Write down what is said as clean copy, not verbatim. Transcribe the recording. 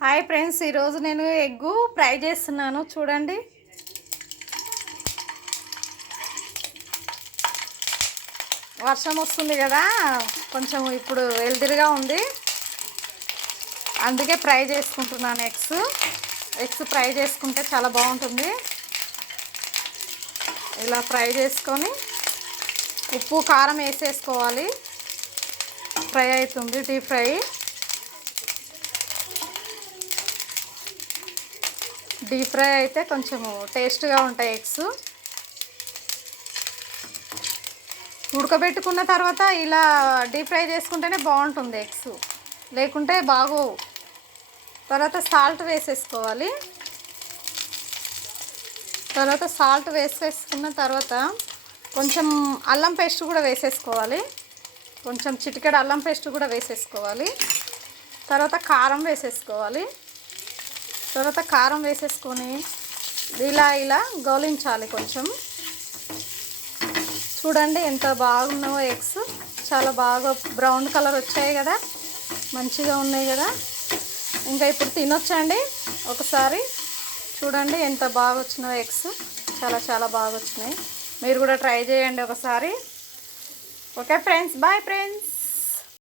Hi friends, ఈరోజు నేను egg fry చేస్తున్నాను. చూడండి, వర్షం వస్తుంది కదా, కొంచెం ఇప్పుడు వెల్దిరిగా ఉంది, అందుకే ఫ్రై చేసుకుంటున్నాను. ఎగ్స్ ఫ్రై చేసుకుంటే చాలా బాగుంటుంది. ఇలా ఫ్రై చేసుకొని ఉప్పు కారం వేసేసుకోవాలి. ఫ్రై అవుతుంది, డీప్ ఫ్రై. డీప్ ఫ్రై అయితే కొంచెము టేస్ట్గా ఉంటాయి ఎగ్స్. ఉడకబెట్టుకున్న తర్వాత ఇలా డీప్ ఫ్రై చేసుకుంటేనే బాగుంటుంది ఎగ్స్, లేకుంటే బాగోవు. తర్వాత సాల్ట్ వేసేసుకోవాలి. సాల్ట్ వేసేసుకున్న తర్వాత కొంచెం అల్లం పేస్ట్ కూడా వేసేసుకోవాలి. కొంచెం చిటికెడు అల్లం పేస్ట్ కూడా వేసేసుకోవాలి. తర్వాత కారం వేసేసుకోవాలి. కారం వేసేసుకొని ఇలా గోలించాలి కొంచెం. చూడండి ఎంత బాగున్నావో ఎగ్స్, చాలా బాగా బ్రౌన్ కలర్ వచ్చాయి కదా, మంచిగా ఉన్నాయి కదా. ఇంకా ఇప్పుడు తినొచ్చండి. ఒకసారి చూడండి ఎంత బాగా వచ్చినాయో ఎగ్స్, చాలా బాగా వచ్చినాయి. మీరు కూడా ట్రై చేయండి ఒకసారి. Okay friends, bye friends.